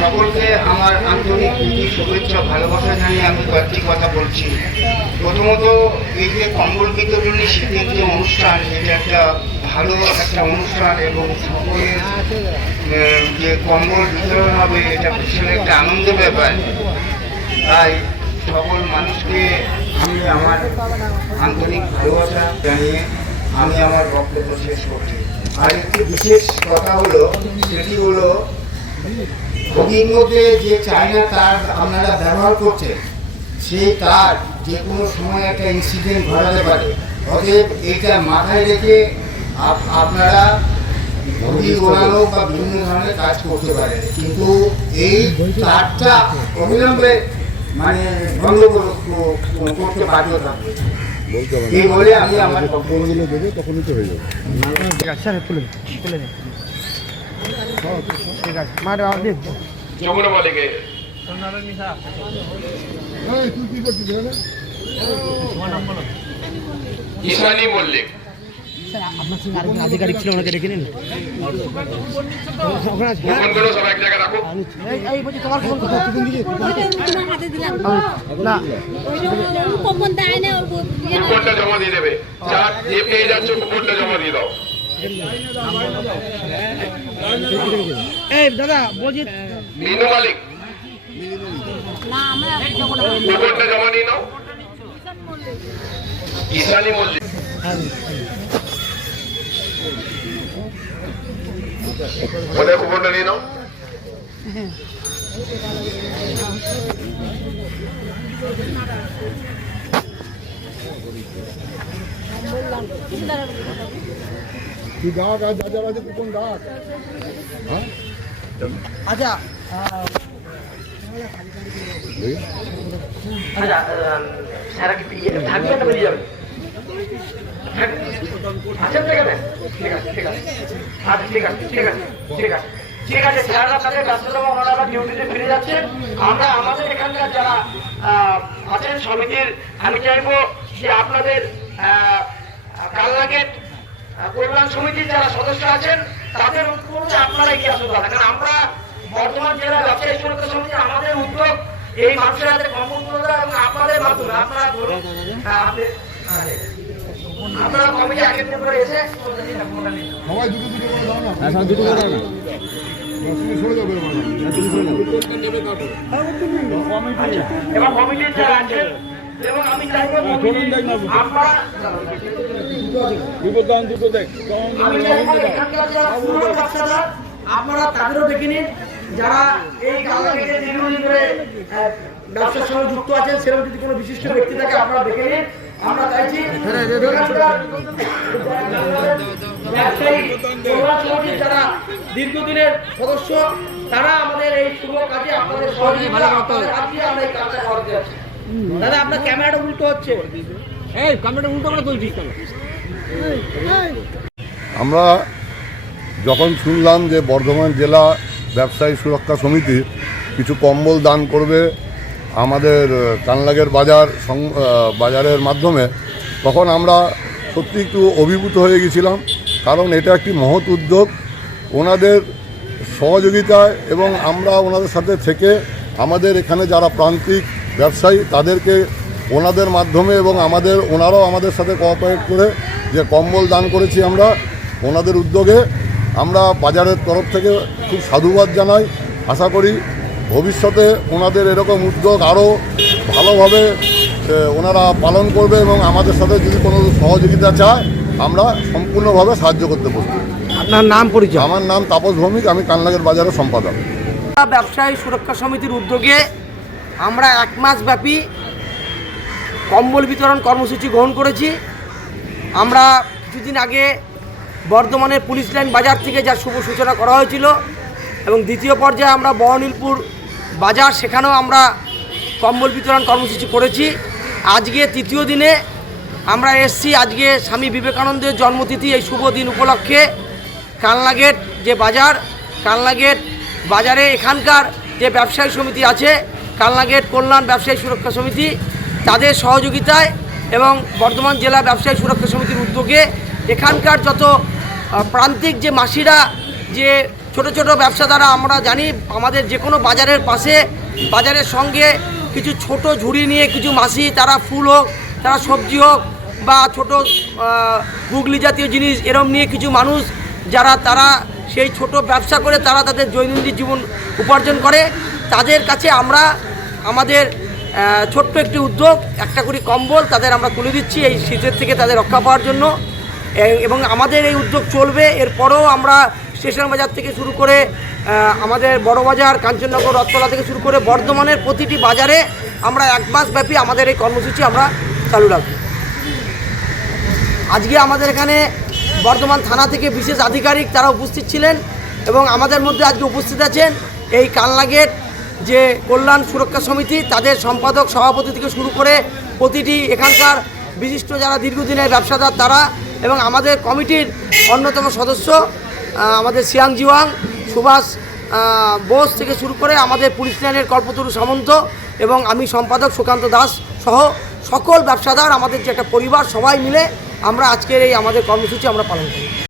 সকলকে আমার আন্তরিক শুভেচ্ছা ভালোবাসা জানিয়ে আমি কয়েকটি কথা বলছি। প্রথমত, এই যে কম্বল বিতরণী শীতের যে অনুষ্ঠান, এটা একটা ভালো একটা অনুষ্ঠান এবং সকলের যে কম্বল বিতরণ হবে এটা ভীষণ একটা আনন্দের ব্যাপার। তাই সকল মানুষকে আমি আমার আন্তরিক ভালোবাসা জানিয়ে আমি আমার বক্তব্য শেষ করছি। আর একটি বিশেষ কথা হলো, সেটি হলো ঘটির মধ্যে যে চায়না তার আপনারা ব্যবহার করছেন, সেই তার যে কোনো সময় একটা ইনসিডেন্ট ঘটাতে পারে। অতএব এইটা মাথায় রেখে আপনারা ঘটি ওড়ানো বা বিভিন্ন ধরনের কাজ করতে পারেন, কিন্তু এই তারটা অবিলম্বে বন্ধ করতে বাধ্য থাকবে। এই বলে আমি আমার বক্তব্যগুলো দেবে, তখনই তো হয়ে যাবে। ঠিক আছে স্যার, তুলে দেন। ঠিক আছে মারে দেখ যমুনা মালিকে তুই কি করছিস ঈশানী মল্লিক। আপনার সঙ্গে আরেকজন আধিকারিক ছিল, ওনাকে রেখে নিন। ফোনগুলো সব এক জায়গায় রাখো। এই বলছি তোমার ফোন কোথায়? না কুপনটা জমা দিয়ে দেবে, যা যে পেয়ে যাচ্ছ কুপনটা জমা দিয়ে দাও। এই দাদা বলছি মিনু মালিক, কুপনটা জমা নিয়ে নাও। ঈশানী মল্লিক, ওদের কুপনটা নিয়ে নাও। তুই ডাক, আর যা যারা আছে কুপন ডাক। হ্যাঁ আচ্ছা সারা কি থাকবে না বেরিয়ে যাবে? আচ্ছা ঠিক আছে, ঠিক আছে, ঠিক আছে, আচ্ছা ঠিক আছে, ঠিক আছে, ঠিক আছে, ঠিক আছে। স্যাররা তাদের ব্যস্ততম, ওনারা ডিউটিতে ফিরে যাচ্ছেন। আমরা আমাদের এখানকার যারা আছেন সমিতির, আমি চাইবো যে আপনাদের কালনাগেট কল্যাণ সমিতির যারা সদস্য আছেন তাদের উদ্যোগে আপনারা এগিয়ে আসুন। কারণ আমরা বর্ধমান জেলা ব্যবসায়ী সুরক্ষা সমিতি, আমাদের উদ্যোগ এই মানুষের হাতে কম্বল তুলে দেওয়া এবং আপনাদের মাধ্যমে আপনারা ধরুন আপনারা কমিটি আগে করে এসে সবাই দুটো দুটো করে দাও না, দুটো করে দাও না, তুমি সরে যাবে। এবং কমিটির যারা আছেন, এবং আমি চাইবো আপনারা আপনারা তাদেরও দেখে নিন যারা এই কালনাগেটে দীর্ঘদিন ধরে ব্যবসার সঙ্গে যুক্ত আছেন। সেরকম যদি কোনো বিশিষ্ট ব্যক্তি থাকে আপনারা দেখে নিন। আমরা চাইছি ব্যবসায়ী যারা দীর্ঘদিনের সদস্য, তারা আমাদের এই শুভ কাজে আপনাদের সহযোগিতা আমরা এই কাজটা করতে যাচ্ছি। দাদা আপনার ক্যামেরাটা উল্টো হচ্ছে, এই ক্যামেরাটা উল্টো করে তুলছিস কেন? আমরা যখন শুনলাম যে বর্ধমান জেলা ব্যবসায়ী সুরক্ষা সমিতি কিছু কম্বল দান করবে আমাদের কালনাগের বাজারের মাধ্যমে, তখন আমরা সত্যি একটু অভিভূত হয়ে গেছিলাম। কারণ এটা একটি মহৎ উদ্যোগ, ওনাদের সহযোগিতায় এবং আমরা ওনাদের সাথে থেকে আমাদের এখানে যারা প্রান্তিক ব্যবসায়ী তাদেরকে ওনাদের মাধ্যমে এবং ওনারাও আমাদের সাথে কোঅপারেট করে যে কম্বল দান করেছি আমরা ওনাদের উদ্যোগে, আমরা বাজারের তরফ থেকে খুব সাধুবাদ জানাই। আশা করি ভবিষ্যতে ওনাদের এরকম উদ্যোগ আরও ভালোভাবে ওনারা পালন করবে এবং আমাদের সাথে যদি কোনো সহযোগিতা চায় আমরা সম্পূর্ণভাবে সাহায্য করতে পারব। আপনার নাম পরিচয়? আমার নাম তাপস ভৌমিক, আমি কালনাগের বাজারের সম্পাদক। ব্যবসায়ী সুরক্ষা সমিতির উদ্যোগে আমরা 1 মাস ব্যাপী কম্বল বিতরণ কর্মসূচি গ্রহণ করেছি। আমরা কিছুদিন আগে বর্ধমানের পুলিশ লাইন বাজার থেকে যার শুভ সূচনা করা হয়েছিল এবং দ্বিতীয় পর্যায়ে আমরা বহরমপুর বাজার, সেখানেও আমরা কম্বল বিতরণ কর্মসূচি করেছি। আজকে তৃতীয় দিনে আমরা এসছি। আজকে স্বামী বিবেকানন্দের জন্মতিথি, এই শুভ দিন উপলক্ষে কালনাগেট যে বাজার, কালনাগেট বাজারে এখানকার যে ব্যবসায়ী সমিতি আছে, কালনাগেট কল্যাণ ব্যবসায়ী সুরক্ষা সমিতি, তাদের সহযোগিতায় এবং বর্ধমান জেলা ব্যবসায়ী সুরক্ষা সমিতির উদ্যোগে এখানকার যত প্রান্তিক যে মাসিরা যে ছোট ছোট ব্যবসাদাররা, আমরা জানি আমাদের যে কোনো বাজারের পাশে, বাজারের সঙ্গে কিছু ছোট ঝুড়ি নিয়ে কিছু মাসি, তারা ফুল হোক, তারা সবজি হোক বা ছোট গুগলি জাতীয় জিনিস এরম নিয়ে কিছু মানুষ যারা তারা সেই ছোট ব্যবসা করে তারা তাদের দৈনন্দিন জীবন উপার্জন করে, তাদের কাছে আমরা আমাদের ছোট্ট একটি উদ্যোগ, একটা করে কম্বল তাদের আমরা তুলে দিচ্ছি এই শীতের থেকে তাদের রক্ষা পাওয়ার জন্য। এবং আমাদের এই উদ্যোগ চলবে, এরপরেও আমরা স্টেশন বাজার থেকে শুরু করে আমাদের বড়বাজার, কাঞ্চননগর, রথতলা থেকে শুরু করে বর্ধমানের প্রতিটি বাজারে আমরা 1 মাস ব্যাপী আমাদের এই কর্মসূচি আমরা চালু রাখব। আজকে আমাদের এখানে বর্ধমান থানা থেকে বিশেষ আধিকারিক তারা উপস্থিত ছিলেন এবং আমাদের মধ্যে আজকে উপস্থিত আছেন এই কালনাগেট যে কল্যাণ সুরক্ষা সমিতি, তাদের সম্পাদক, সভাপতি থেকে শুরু করে প্রতিটি এখানকার বিশিষ্ট যারা দীর্ঘদিনের ব্যবসাদার তারা, এবং আমাদের কমিটির অন্যতম সদস্য আমাদের সিয়াং জিওয়াং, সুভাষ বোস থেকে শুরু করে আমাদের পুলিশ লাইনের কল্পতরু সামন্ত এবং আমি সম্পাদক সুকান্ত দাস সহ সকল ব্যবসাদার, আমাদের যে একটা পরিবার, সবাই মিলে আমরা আজকের এই আমাদের কর্মসূচি আমরা পালন করি।